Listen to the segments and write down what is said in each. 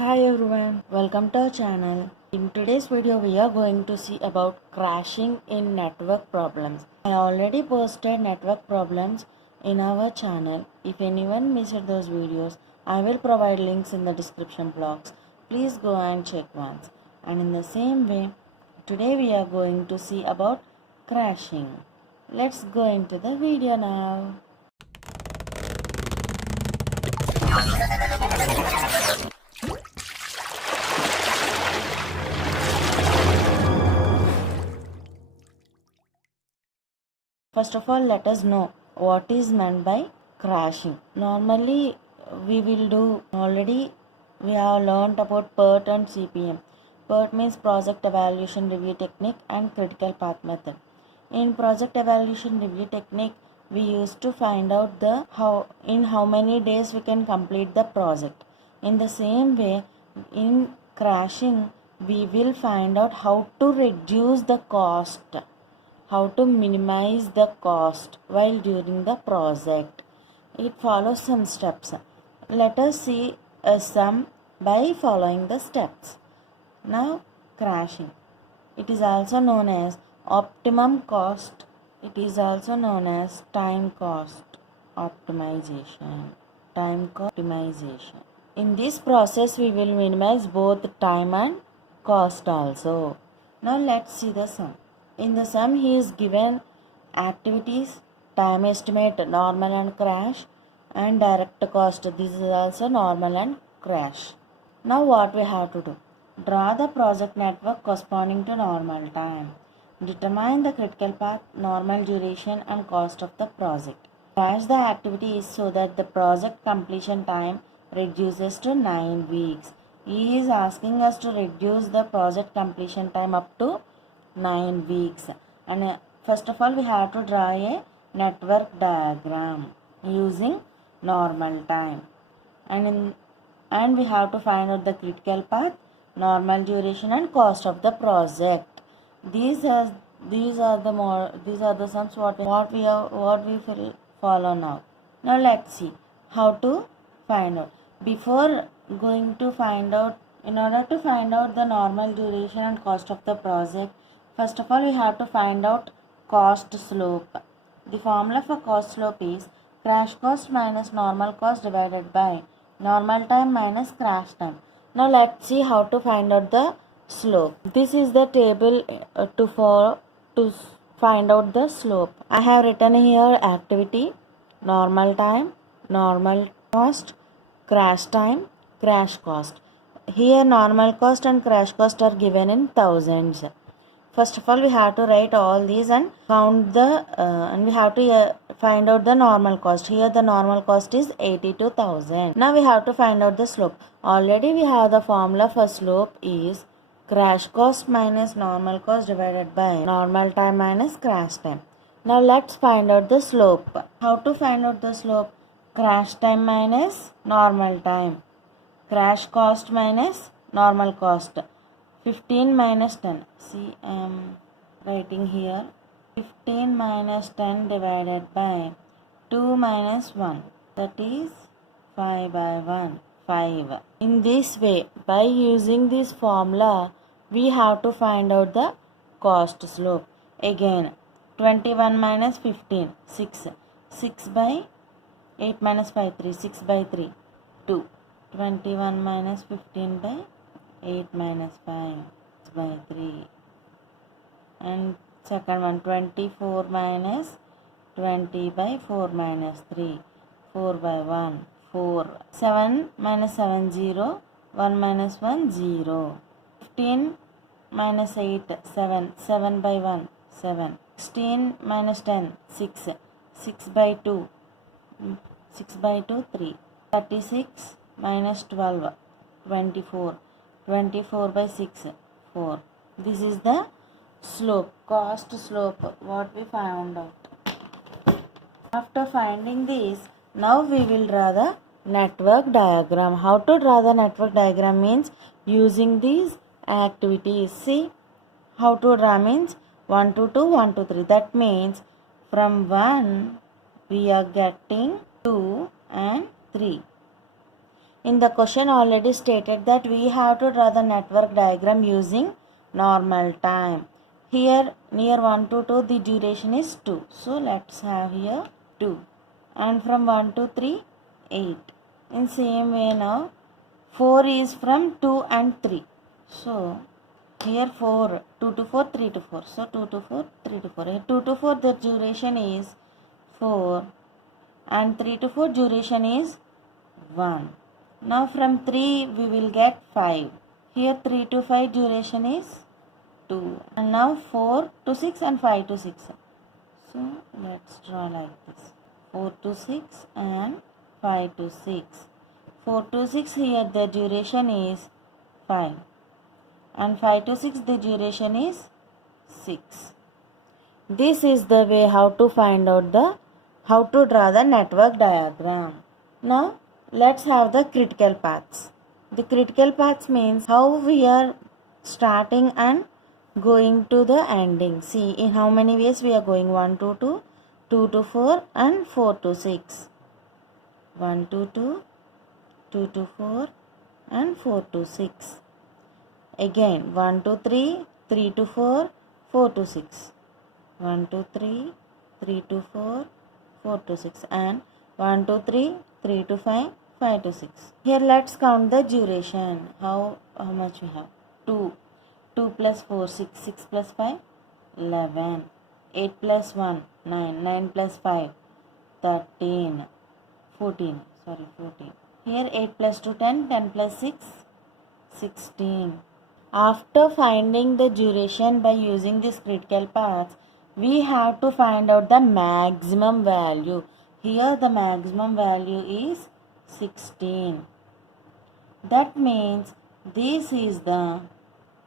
Hi everyone, welcome to our channel. In today's video we are going to see about crashing in network problems. I already posted network problems in our channel. If anyone missed those videos, I will provide links in the description box. Please go and check once. And in the same way, today we are going to see about crashing. Let's go into the video now. First of all, let us know what is meant by crashing. Normally, we will do already. We have learned about PERT and CPM. PERT means Project Evaluation Review Technique and Critical Path Method. In Project Evaluation Review Technique, we used to find out the how many days we can complete the project. In the same way, in crashing, we will find out how to reduce the cost, how to minimize the cost while during the project. It follows some steps. Let us see a sum by following the steps. Now, crashing. It is also known as optimum cost. It is also known as time cost optimization. Time cost optimization. In this process, we will minimize both time and cost also. Now, let's see the sum. In the sum, he is given activities, time estimate, normal and crash, and direct cost. This is also normal and crash. Now what we have to do? Draw the project network corresponding to normal time. Determine the critical path, normal duration and cost of the project. Crash the activities so that the project completion time reduces to 9 weeks. He is asking us to reduce the project completion time up to 9 weeks. And first of all, we have to draw a network diagram using normal time. And we have to find out the critical path, normal duration and cost of the project. These are the sums what we will follow now. Now let's see how to find out. Before going to find out, in order to find out the normal duration and cost of the project, first of all we have to find out cost slope. The formula for cost slope is crash cost minus normal cost divided by normal time minus crash time. Now let's see how to find out the slope. This is the table to find out the slope. I have written here activity, normal time, normal cost, crash time, crash cost. Here normal cost and crash cost are given in thousands. First of all, we have to write all these and count and we have to find out the normal cost. Here the normal cost is 82,000. Now we have to find out the slope. Already we have the formula for slope is crash cost minus normal cost divided by normal time minus crash time. Now let's find out the slope. How to find out the slope? Crash time minus normal time. Crash cost minus normal cost. 15 minus 10. See, I am writing here. 15 minus 10 divided by 2 minus 1. That is 5 by 1. 5. In this way, by using this formula, we have to find out the cost slope. Again, 21 minus 15. 6. 6 by 8 minus 5. 3. 6 by 3. 2. 21 minus 15 by 8 minus 5 by 3. And second one, 24 minus 20 by 4 minus 3. 4 by 1. 4. 7 minus 7, 0. 1 minus 1, 0. 15 minus 8, 7. 7 by 1, 7. 16 minus 10, 6. 6 by 2. 6 by 2, 3. 36 minus 12, 24. 24 by 6, 4. This is the slope, cost slope, what we found out. After finding this, now we will draw the network diagram. How to draw the network diagram means using these activities. See, how to draw means 1 to 2, 1 to 3. That means from 1 we are getting 2 and 3. In the question already stated that we have to draw the network diagram using normal time. Here near 1 to 2 the duration is 2. So let's have here 2. And from 1 to 3, 8. In same way now 4 is from 2 and 3. So here 4, 2 to 4, 3 to 4. So 2 to 4, 3 to 4. Here 2 to 4 the duration is 4 and 3 to 4 duration is 1. Now from 3 we will get 5. Here 3 to 5 duration is 2. And now 4 to 6 and 5 to 6. So let's draw like this. 4 to 6 and 5 to 6. 4 to 6 here the duration is 5. And 5 to 6 the duration is 6. This is the way how to draw the network diagram. Now let's have the critical paths. The critical paths means how we are starting and going to the ending. See in how many ways we are going. 1 to 2, 2 to 4 and 4 to 6. 1 to 2, 2 to 4 and 4 to 6. Again 1 to 3, 3 to 4, 4 to 6. 1 to 3, 3 to 4, 4 to 6 and 1 to 3, 3 to 5, 5 to 6. Here let's count the duration. How much we have? 2. 2 plus 4, 6. 6 plus 5, 11. 8 plus 1, 9. 9 plus 5, 13. 14. 14. Here 8 plus 2, 10. 10 plus 6, 16. After finding the duration by using these critical paths, we have to find out the maximum value. Here the maximum value is 16. That means this is the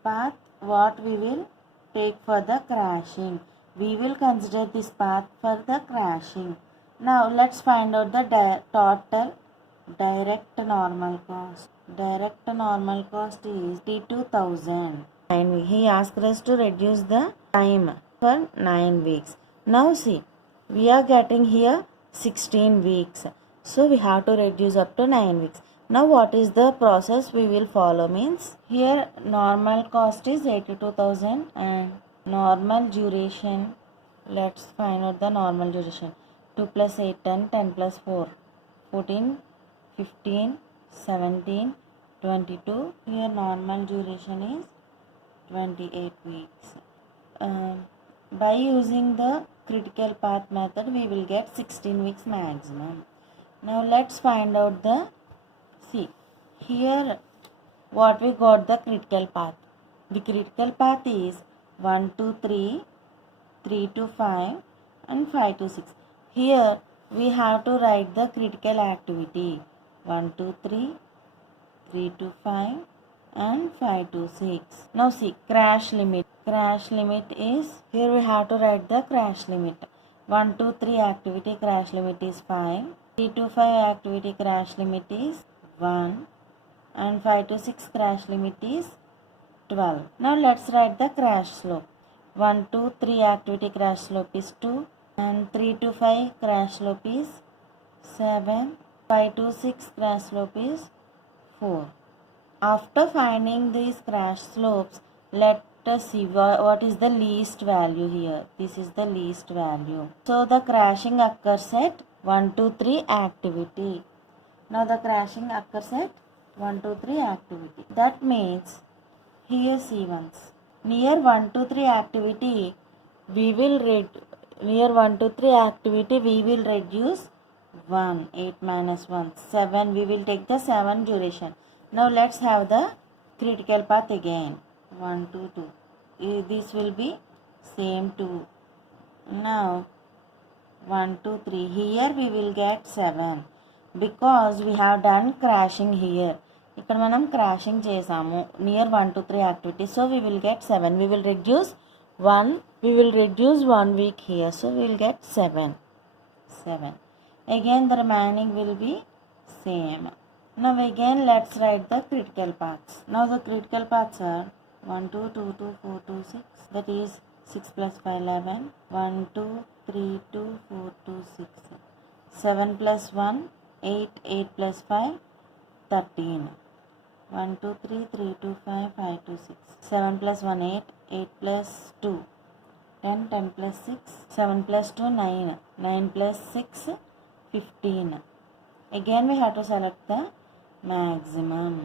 path what we will take for the crashing. We will consider this path for the crashing. Now let's find out the total direct normal cost. Direct normal cost is 32,000. And he asked us to reduce the time for 9 weeks. Now see, we are getting here 16 weeks. So we have to reduce up to 9 weeks. Now what is the process we will follow means, here normal cost is 82,000 and normal duration, let's find out the normal duration. 2 plus 8, 10, 10 plus 4, 14, 15, 17, 22. Here normal duration is 28 weeks. By using the critical path method we will get 16 weeks maximum. Now let's find out the, see here what we got the critical path. The critical path is 1 to 3, 3 to 5 and 5 to 6. Here we have to write the critical activity 1 to 3, 3 to 5 and 5 to 6. Now see crash limit. Crash limit is, here we have to write the crash limit. 1 to 3 activity crash limit is 5. 3 to 5 activity crash limit is 1 and 5 to 6 crash limit is 12. Now let's write the crash slope. 1 to 3 activity crash slope is 2 and 3 to 5 crash slope is 7. 5 to 6 crash slope is 4. After finding these crash slopes, let us see what is the least value here. This is the least value. So the crashing occurs at 1 to 3 activity. Now the crashing occurs at 1 to 3 activity. That means here see once. Near 1 to 3 activity we will reduce 1. 8 minus 1, 7. We will take the 7 duration. Now let's have the critical path again. 1 to 2. This will be same 2. Now 1 to 3. Here we will get 7 because we have done crashing here. ఇక్కడ మనం crashing చేసాము near 1 to 3 activity. So we will get 7. We will reduce 1 week here. So we will get 7. Again the remaining will be same. Now again let's write the critical paths. Now the critical paths are 1 to 2 to 4 to 6. That is 6 plus 5, 11. 1 to 3 to 4 to 6. 7 plus 1, 8. 8 plus 5, 13. 1 2 3 3 2 5 5 2 6. 7 plus 1 8. 8 plus 2 10. 10 plus 6. 7 plus 2 9. 9 plus 6 15. Again we have to select the maximum.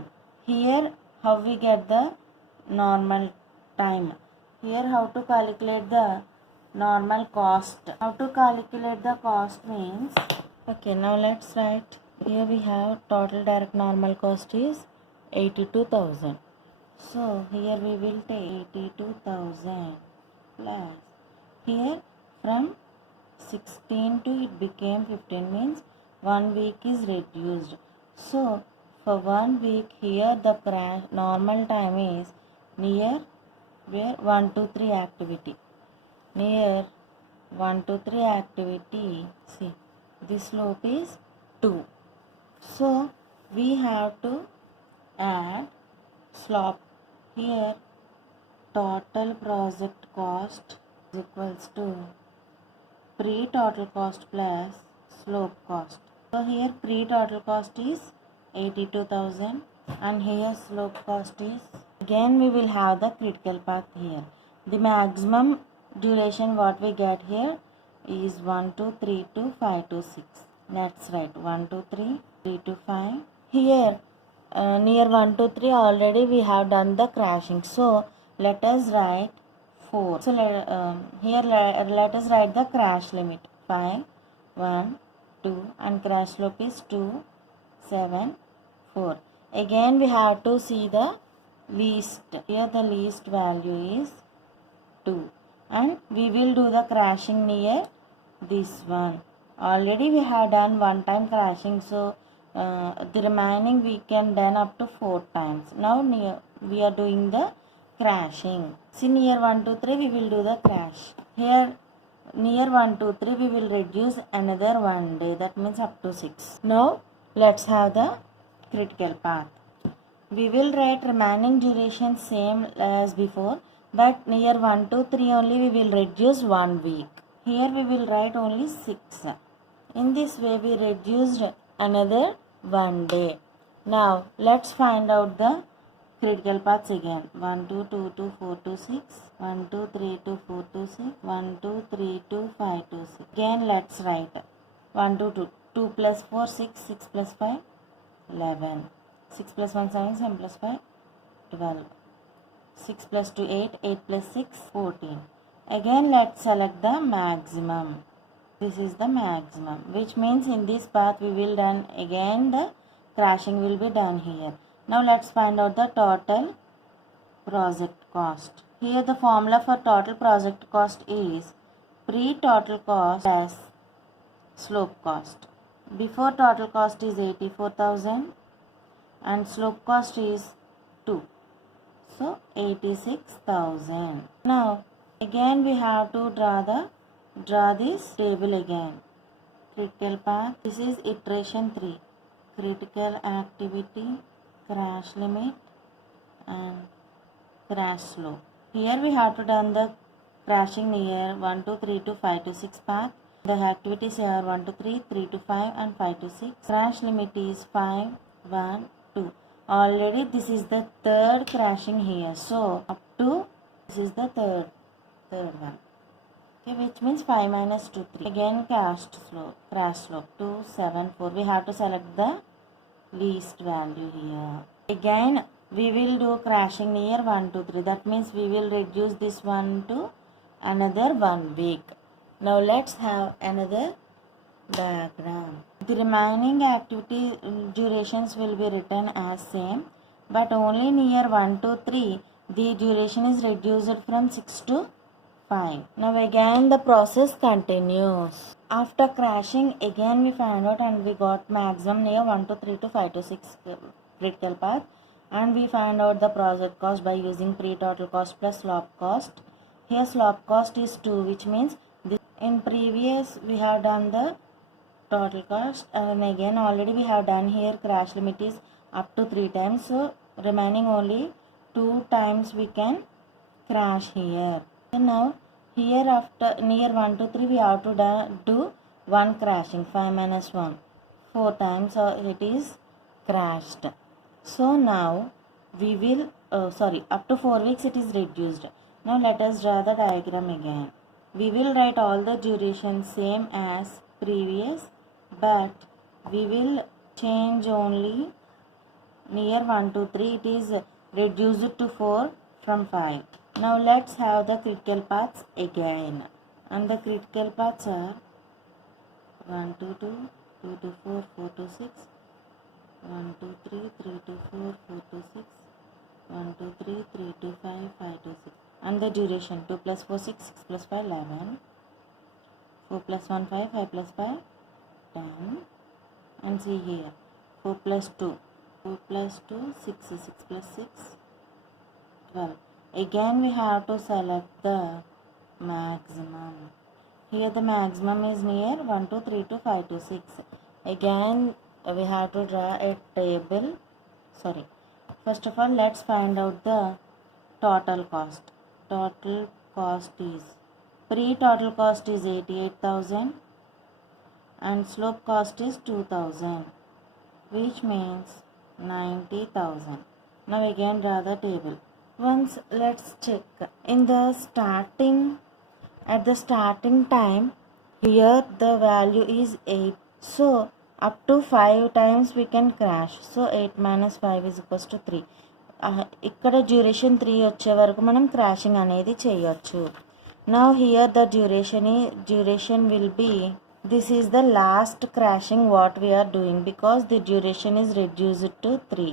Here how we get the normal time. Here how to calculate the normal cost. How to calculate the cost means, okay, now let's write. Here we have total direct normal cost is 82,000. So here we will take 82,000 plus, here from 16 to it became 15 means 1 week is reduced. So for 1 week here the normal time is near where 1 to 3 activity. Near 1 to 3 activity, see this slope is 2. So we have to add slope. Here total project cost is equals to pre-total cost plus slope cost. So here pre-total cost is 82,000 and here slope cost is, again we will have the critical path here. The maximum duration what we get here is 1 2 3 2 5 2 6. That's right, 1 2 3 3 2 5. Here near 1 2 3 already we have done the crashing. So let us write 4. So here let us write the crash limit 5 1 2 and crash slope is 2 7 4. Again we have to see the least. Here the least value is 2 and we will do the crashing near this one. Already we have done one time crashing, so the remaining we can done up to 4 times. Now we are doing the crashing. See near 1 2 3 we will do the crash. Here near 1 2 3 we will reduce another 1 day, that means up to 6. Now let's have the critical path. We will write remaining duration same as before, but near 1 2 3 only we will reduce 1 week. Here we will write only 6. In this way we reduced another 1 day. Now let's find out the critical paths again. 1 2 2 2 4 2 6. 1 2 3 2 4 2 6. 1 2 3 2 5 2 6. Again let's write 1 2 2. 2 plus 4 6. 6 plus 5 11. 6 plus 1 7. 7 plus 5 12. 6 plus 2 8. 8 plus 6 14. Again let's select the maximum. This is the maximum, which means in this path we will done again the crashing will be done here. Now let's find out the total project cost. Here the formula for total project cost is pre-total cost plus slope cost. Before total cost is 84,000 and slope cost is 2. So 86,000. Now again we have to draw this table again. Critical path, this is iteration 3. Critical activity, crash limit and crash slope. Here we have to done the crashing near 1 2 3 to 5 to 6 path. The activities are 1 to 3, 3 to 5 and 5 to 6. Crash limit is 5 1 2. Already this is the third crashing here. So up to this is the third one. Okay, which means 5 minus 2 3. Again crash slope 2 7 4. We have to select the least value here. Again we will do crashing near 1 2 3. That means we will reduce this one to another 1 week. Now let's have another diagram. The remaining activity durations will be written as same, but only near 1 to 3 the duration is reduced from 6 to 5. Now again the process continues. After crashing again we find out and we got maximum near 1 to 3 to 5 to 6 critical path, and we find out the project cost by using pre-total cost plus slope cost. Here slope cost is 2, which means this, in previous we have done the total cost and again already we have done here crash limit is up to 3 times, so remaining only 2 times we can crash here. So now here after near 1 to 3 we have to do one crashing, 5 minus 1 4 times, so it is crashed. So now we will up to 4 weeks it is reduced. Now let us draw the diagram again. We will write all the duration same as previous, but we will change only near 1 to 3 it is reduced to 4 from 5. Now let's have the critical paths again, and the critical paths are 1 to 2, 2 to 4, 4 to 6, 1 to 3, 3 to 4, 4 to 6, 1 to 3, 3 to 5, 5 to 6. And the duration 2 plus 4 6, 6 plus 5 11, 4 plus 1 5, 5 plus 5 10. And see here 4 plus 2, 4 plus 2 6, 6 plus 6 12. Again we have to select the maximum. Here the maximum is near 1 to 3 to 5 to 6. Again we have to draw a table. First of all let's find out the total cost. Total cost is pre-total cost is 88,000 and slope cost is 2,000, which means 90,000. Now again draw the table. Once let's check in the starting. At the starting time, here the value is 8. So, up to 5 times we can crash. So, 8 minus 5 is equals to 3. ఇక్కడ duration 3 వచ్చే వరకు మనం crashing అనేది చేయొచ్చు. Now here the duration will be, this is the last crashing what we are doing because the duration is reduced to 3.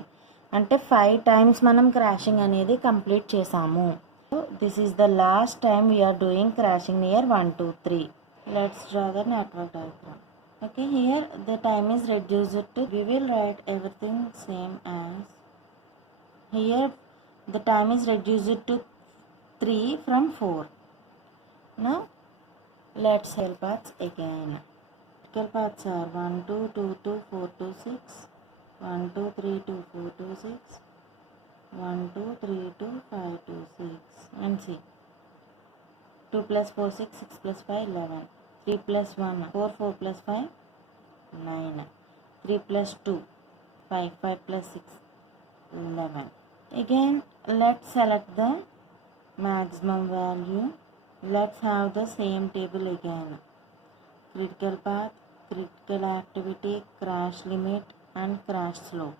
అంటే 5 times మనం crashing అనేది complete చేసాము. This is the last time we are doing crashing near 1 2 3. Let's draw the network diagram. Okay, here the time is reduced to, we will write everything same as, here the time is reduced to 3 from 4. Now let's help paths again. Critical paths are 1 2 2 2 4 2 6, 1 2 3 2 4 2 6, 1 2 3 2 5 2 6. And see 2 plus 4 6, 6 plus 5 11, 3 plus 1 4, 4 plus 5 9, 3 plus 2 5, 5 plus 6 11. Again let's select the maximum value. Let's have the same table again. Critical path, critical activity, crash limit and crash slope.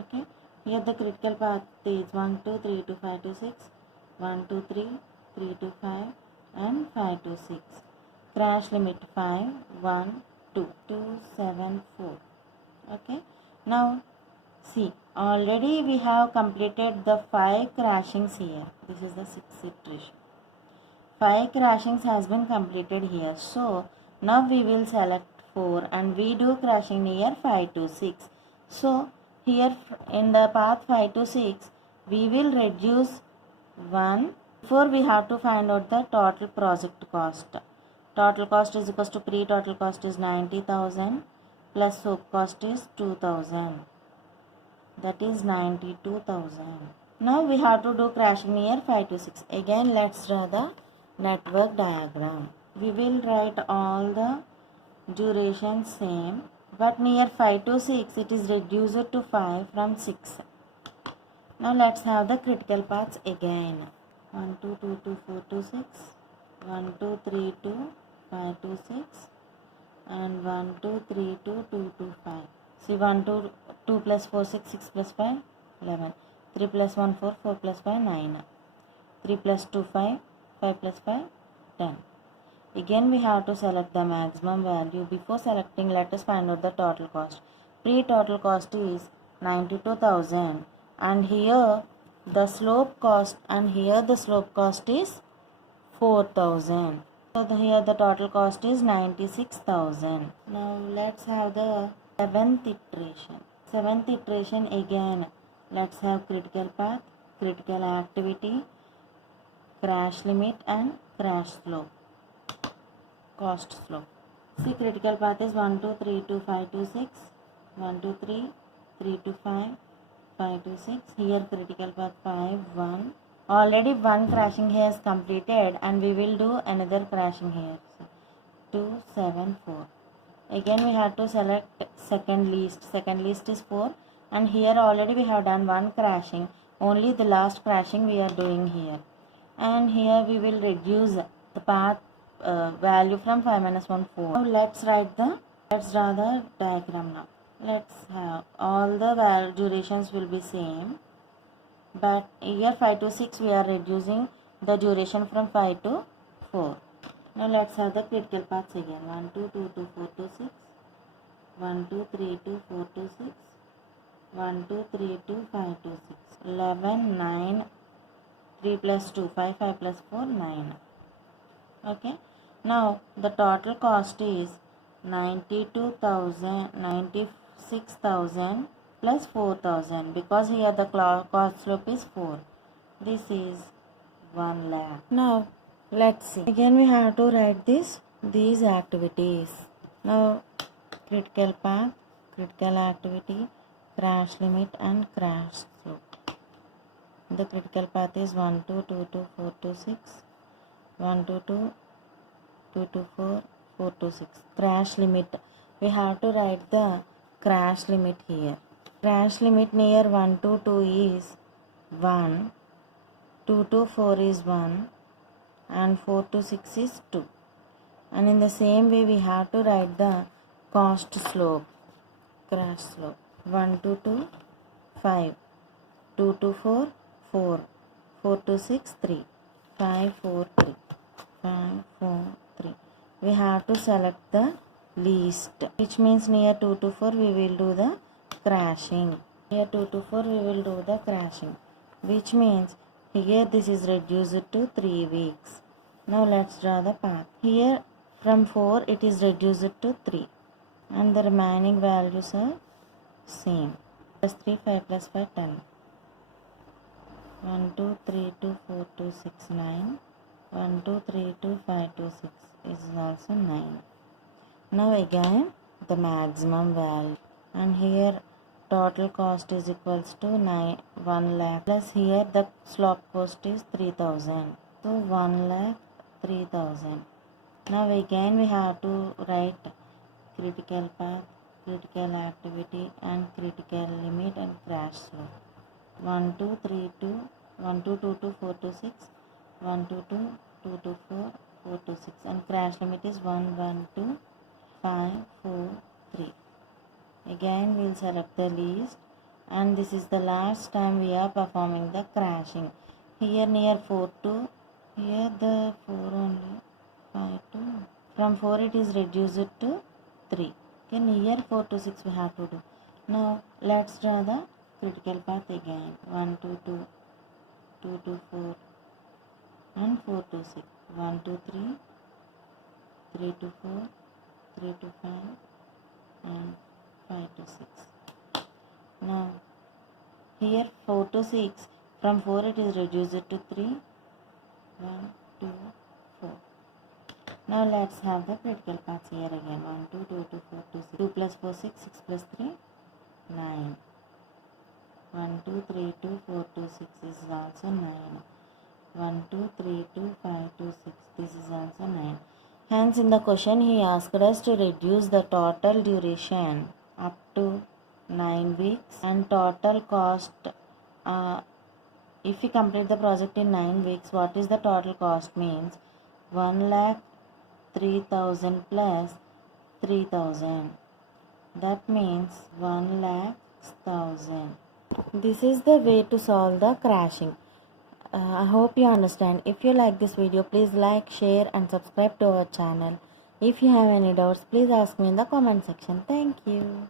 Okay, here the critical path is 1 2 3 to 5 to 6, 1 2 3, 3 to 5 and 5 to 6. Crash limit 5 1 2 2 7 4. Okay, now see, already we have completed the 5 crashings here. This is the 6th iteration. 5 crashings has been completed here. So now we will select 4 and we do crashing near 5 to 6. So here in the path 5 to 6 we will reduce 1. Before we have to find out the total project cost. Total cost is equals to pre-total cost is 90,000 plus soap cost is 2,000. That is 92,000. Now we have to do crashing near 5 to 6. Again let's draw the network diagram. We will write all the durations same, but near 5 to 6 it is reduced to 5 from 6. Now let's have the critical paths again. 1 2 2 2 4 to 6, 1 2 3 2 5 to 6 and 1 2 3 2 2 to 5. See 1 2 2 plus 4 6, 6 plus 5 11, 3 plus 1 4, 4 plus 5 9, 3 plus 2 5, 5 plus 5 10. Again we have to select the maximum value. Before selecting, let us find out the total cost. Pre-total cost is 92,000 and here the slope cost is 4,000. So here the total cost is 96,000. Now let's have the 7th iteration. 7th iteration again. Let's have critical path, critical activity, crash limit and crash slope. Cost slope. See, critical path is 1 2 3 2 5 to 6, 1 2 3 3 to 5, 5 to 6. Here critical path 5 1. Already one crashing has completed and we will do another crashing here. So 2 7 4. Again we have to select second least is 4, and here already we have done one crashing, only the last crashing we are doing here. And here we will reduce the path value from 5 minus 1 4. Now let's draw the diagram now. Let's have all the durations will be same, but here 5 to 6 we are reducing the duration from 5 to 4. Now let's have the critical paths again. 1 2 2 2 4 2 6, 1 2 3 2 4 2 6, 1 2 3 2 5 2 6, 11 9, 3 plus 2 5, 5 plus 4 9. Okay, now the total cost is 96,000 plus 4,000, because here the cost slope is 4. This is 1 lakh. Now let's see. Again we have to write these activities. Now critical path, critical activity, crash limit and crash slope. The critical path is 1 2 2 2 4 2 6, 1 2 2 2 2 4 4 2 6. Crash limit, we have to write the crash limit here. Crash limit near 1 to 2 is 1, 2 to 4 is 1, and 4 to 6 is 2. And in the same way we have to write the cost slope, crash slope. 1 to 2 5, 2 to 4 4, 4 to 6 3, 5 4 3, 5 4 3. We have to select the least, which means near 2 to 4 we will do the crashing. Near 2 to 4 we will do the crashing, which means here this is reduced to 3 weeks. Now let's draw the path. Here from 4 it is reduced to 3, and the remaining values are same. Plus 3 5 plus 5 10. 1 2 3 2 4 2 6 9. 1 2 3 2 5 2 6 is also 9. Now again the maximum value, and here total cost is equals to 1 lakh, plus here the slope cost is 3,000, so 1 lakh 3,000. Now again we have to write critical path, critical activity and critical limit and crash slope. 1 2 3 2, 1 2 2 2 4 2 6, 1 2 2 2 2 4 4 2 6, and crash limit is 1 1 2 5 4 3. Again we will select the least, and this is the last time we are performing the crashing. Here near 4 to, here the 4 only, 5 to, from 4 it is reduced to 3. Okay, near 4 to 6 we have to do. Now let's draw the critical path again. 1 2 2, 2 to 4 and 4 to 6, 1 to 3, 3 to 4, 3 to 5 and 5 to 6. Now here 4 to 6, from 4 it is reduced to 3, 1 2 4. Now let's have the critical paths here again. 1 2 2 2 4 2 6, 2 plus 4 6, 6 plus 3 9. 1 2 3 2 4 2 6 is also 9. 1 2 3 2 5 2 6, this is also 9. Hence in the question he asked us to reduce the total duration up to 9 weeks, and total cost, if we complete the project in 9 weeks, what is the total cost means 1,03,000 plus 3,000, that means 1,00,000. This is the way to solve the crashing. I hope you understand. If you like this video, please like, share and subscribe to our channel. If you have any doubts, please ask me in the comment section. Thank you.